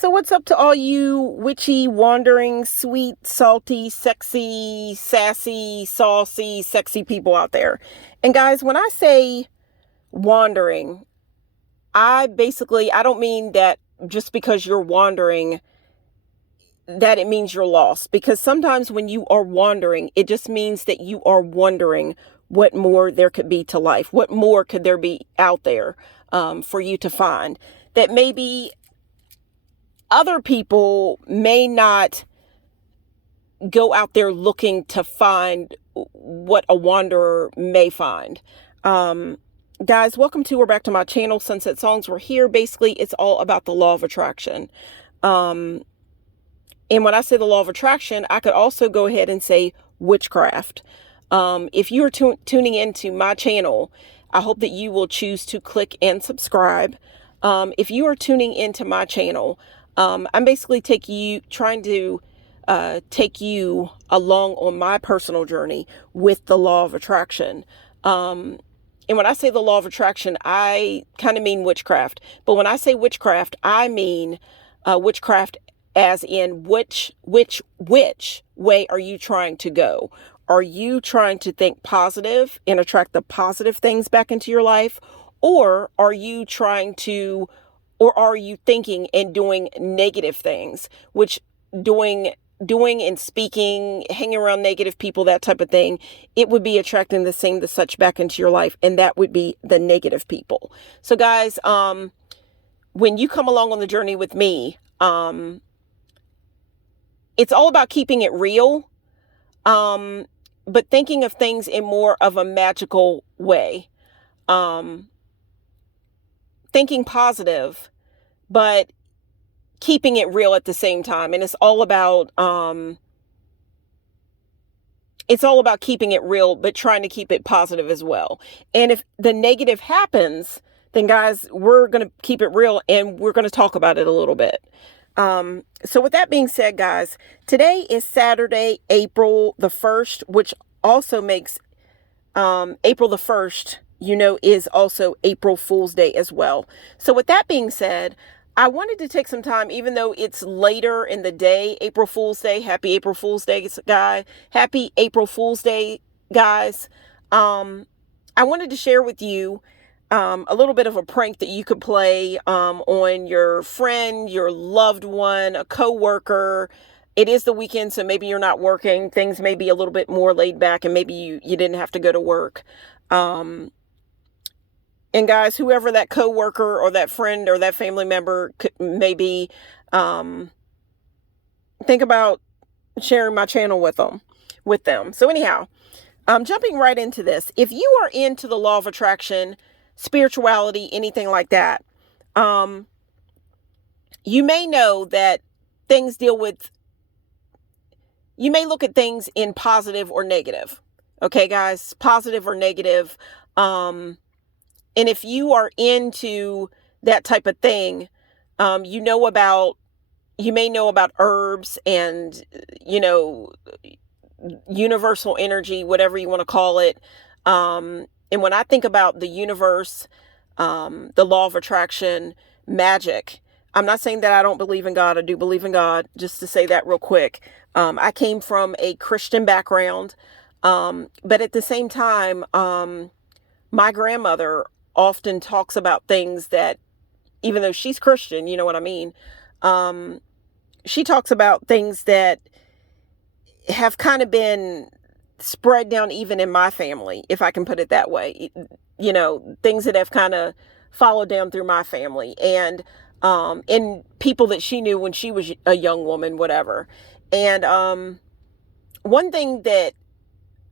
So what's up to all you witchy, wandering, sweet, salty, sexy, sassy, saucy, sexy people out there? And guys, when I say wandering, I don't mean that just because you're wandering that it means you're lost. Because sometimes when you are wandering, it just means that you are wondering what more there could be to life. What more could there be out there for you to find that maybe other people may not go out there looking to find what a wanderer may find. Um, Guys, welcome to or back to my channel, Sunset Songs. We're here. Basically, it's all about the law of attraction. Um, and when I say the law of attraction, I could also go ahead and say witchcraft. If you are tuning into my channel, I hope that you will choose to click and subscribe. If you are tuning into my channel, I'm basically trying to take you along on my personal journey with the law of attraction. And when I say the law of attraction, I kind of mean witchcraft. But when I say witchcraft, I mean witchcraft as in which way are you trying to go? Are you trying to think positive and attract the positive things back into your life? Or are you thinking and doing negative things, which doing and speaking, hanging around negative people, that type of thing, it would be attracting the same, the such back into your life. And that would be the negative people. So guys, when you come along on the journey with me, it's all about keeping it real, but thinking of things in more of a magical way. Thinking positive, but keeping it real at the same time. And it's all about keeping it real, but trying to keep it positive as well. And if the negative happens, then guys, we're going to keep it real and we're going to talk about it a little bit. So with that being said, guys, today is Saturday, April the 1st, which also makes April the 1st, is also April Fool's Day as well. So with that being said, I wanted to take some time, even though it's later in the day, April Fool's Day. Happy April Fool's Day, guy. Happy April Fool's Day, guys. I wanted to share with you a little bit of a prank that you could play on your friend, your loved one, a coworker. It is the weekend, so maybe you're not working. Things may be a little bit more laid back, and maybe you didn't have to go to work. And guys, whoever that coworker or that friend or that family member may be, think about sharing my channel with them. So anyhow, jumping right into this. If you are into the law of attraction, spirituality, anything like that, you may know that you may look at things in positive or negative. Okay, guys, positive or negative. And if you are into that type of thing, you may know about herbs and, universal energy, whatever you want to call it. And when I think about the universe, the law of attraction, magic, I'm not saying that I don't believe in God. I do believe in God, just to say that real quick. I came from a Christian background, but at the same time, my grandmother often talks about things that, even though she's Christian, you know what I mean? She talks about things that have kind of been spread down even in my family, if I can put it that way. Things that have kind of followed down through my family and people that she knew when she was a young woman, whatever. And one thing that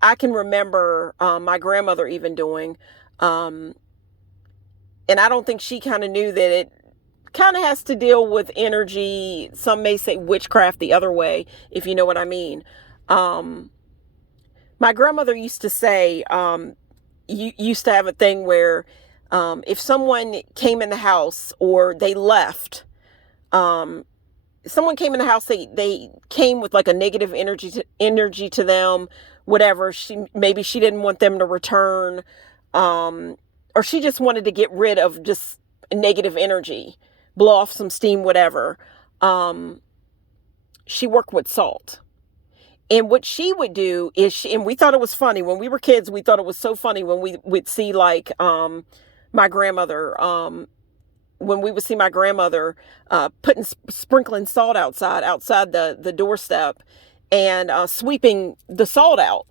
I can remember my grandmother even doing, and I don't think she kind of knew that it kind of has to deal with energy. Some may say witchcraft the other way, if you know what I mean. My grandmother used to say, used to have a thing where if someone came in the house or they left, someone came in the house, they came with like a negative energy to them, whatever. Maybe she didn't want them to return, or she just wanted to get rid of just negative energy, blow off some steam, whatever. she worked with salt. And what she would do is, and we thought it was funny when we were kids. We thought it was so funny when we would see like my grandmother, when we would see my grandmother putting sprinkling salt outside the doorstep, and sweeping the salt out,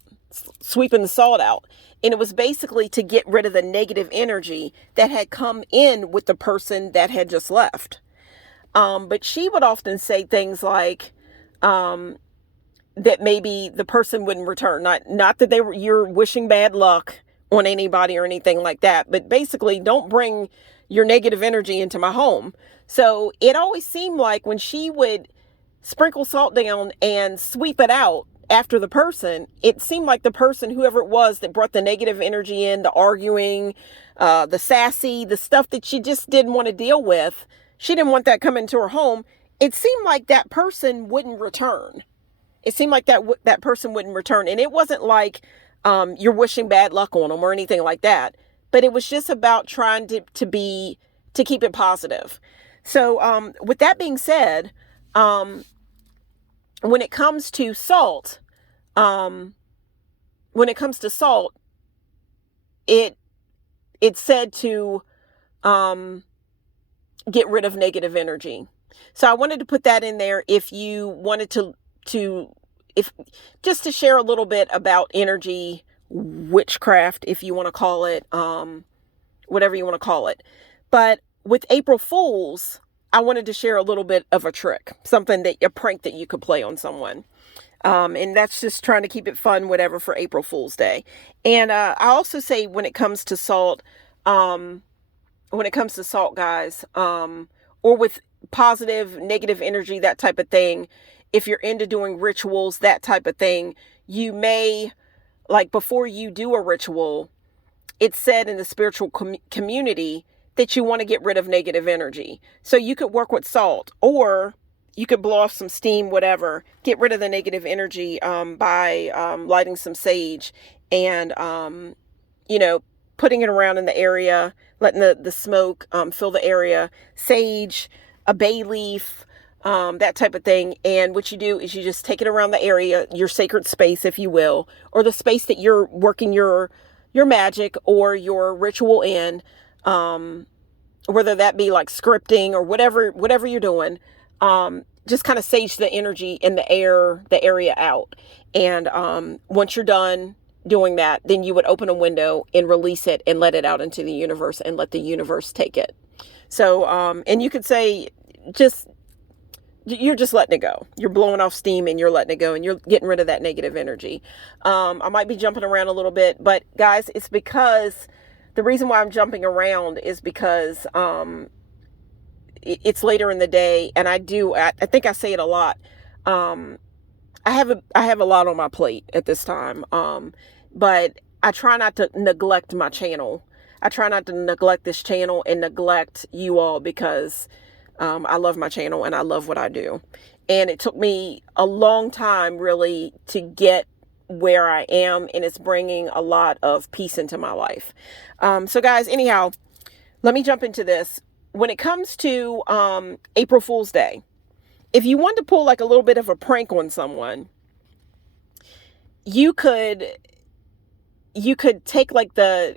and it was basically to get rid of the negative energy that had come in with the person that had just left. But she would often say things like, that maybe the person wouldn't return. Not that you're wishing bad luck on anybody or anything like that, but basically don't bring your negative energy into my home. So it always seemed like when she would sprinkle salt down and sweep it out after the person, it seemed like the person, whoever it was that brought the negative energy in, the arguing, the sassy, the stuff that she just didn't want to deal with, she didn't want that coming to her home. It seemed like that person wouldn't return. It seemed like that person wouldn't return. And it wasn't like you're wishing bad luck on them or anything like that. But it was just about trying to keep it positive. So with that being said, when it comes to salt, it's said to get rid of negative energy. So I wanted to put that in there if you wanted if just to share a little bit about energy witchcraft, if you want to call it, whatever you want to call it. But with April Fools, I wanted to share a little bit of a trick, a prank that you could play on someone. And that's just trying to keep it fun, whatever, for April Fool's Day. And I also say when it comes to salt, guys, or with positive, negative energy, that type of thing, if you're into doing rituals, that type of thing, you may, like before you do a ritual, it's said in the spiritual community that you want to get rid of negative energy. So you could work with salt, or you could blow off some steam, whatever, get rid of the negative energy by lighting some sage and, putting it around in the area, letting the smoke fill the area, sage, a bay leaf, that type of thing. And what you do is you just take it around the area, your sacred space, if you will, or the space that you're working your magic or your ritual in, whether that be like scripting or whatever you're doing. Just kind of sage the energy in the area out. And once you're done doing that, then you would open a window and release it and let it out into the universe and let the universe take it. So, and you could say, you're just letting it go. You're blowing off steam and you're letting it go and you're getting rid of that negative energy. I might be jumping around a little bit, but guys, it's because the reason why I'm jumping around is because, it's later in the day, and I think I say it a lot. I have a lot on my plate at this time. But I try not to neglect my channel. I try not to neglect this channel and neglect you all, because I love my channel and I love what I do. And it took me a long time really to get where I am, and it's bringing a lot of peace into my life. So guys, anyhow, let me jump into this. When it comes to April Fool's Day, if you want to pull like a little bit of a prank on someone, you could take like this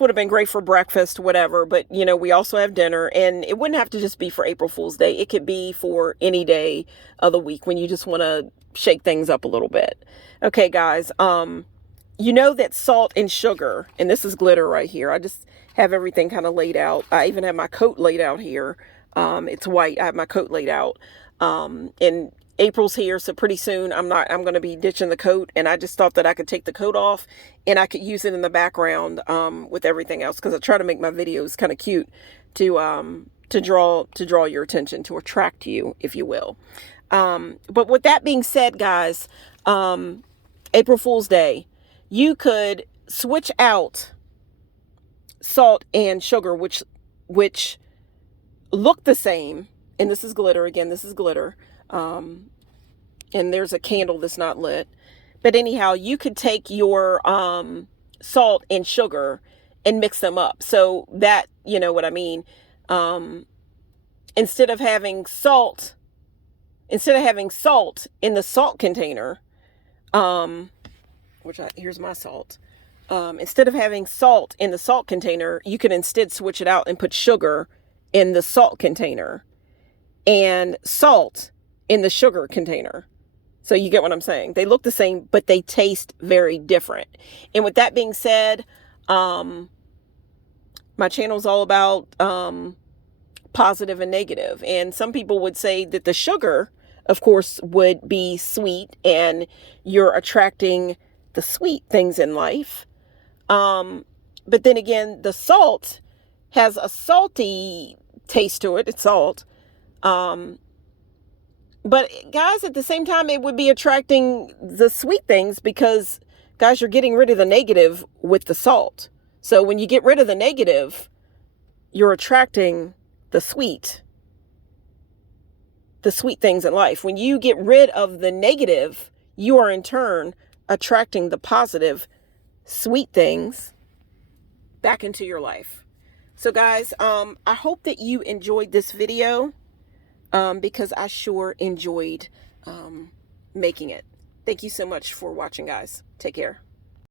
would have been great for breakfast, whatever, but we also have dinner, and it wouldn't have to just be for April Fool's Day. It could be for any day of the week when you just want to shake things up a little bit. Okay, guys, that salt and sugar, and this is glitter right here. I just have everything kind of laid out. I even have my coat laid out here. It's white. I have my coat laid out. And April's here, so pretty soon I'm going to be ditching the coat, and I just thought that I could take the coat off and I could use it in the background with everything else, because I try to make my videos kind of cute to draw your attention, to attract you, if you will. But with that being said, guys, April Fool's Day, you could switch out salt and sugar, which look the same. And this is glitter. Again, this is glitter. And there's a candle that's not lit. But anyhow, you could take your salt and sugar and mix them up. So that, you know what I mean? instead of having salt in the salt container, here's my salt. Instead of having salt in the salt container, you could instead switch it out and put sugar in the salt container and salt in the sugar container. So you get what I'm saying? They look the same, but they taste very different. And with that being said, my channel's all about positive and negative. And some people would say that the sugar, of course, would be sweet and you're attracting the sweet things in life. But then again, the salt has a salty taste to it. It's salt. But guys, at the same time, it would be attracting the sweet things because, guys, you're getting rid of the negative with the salt. So when you get rid of the negative, you're attracting the sweet things in life. When you get rid of the negative, you are in turn attracting the positive, sweet things back into your life. So guys, I hope that you enjoyed this video. Because I sure enjoyed making it. Thank you so much for watching, guys. Take care.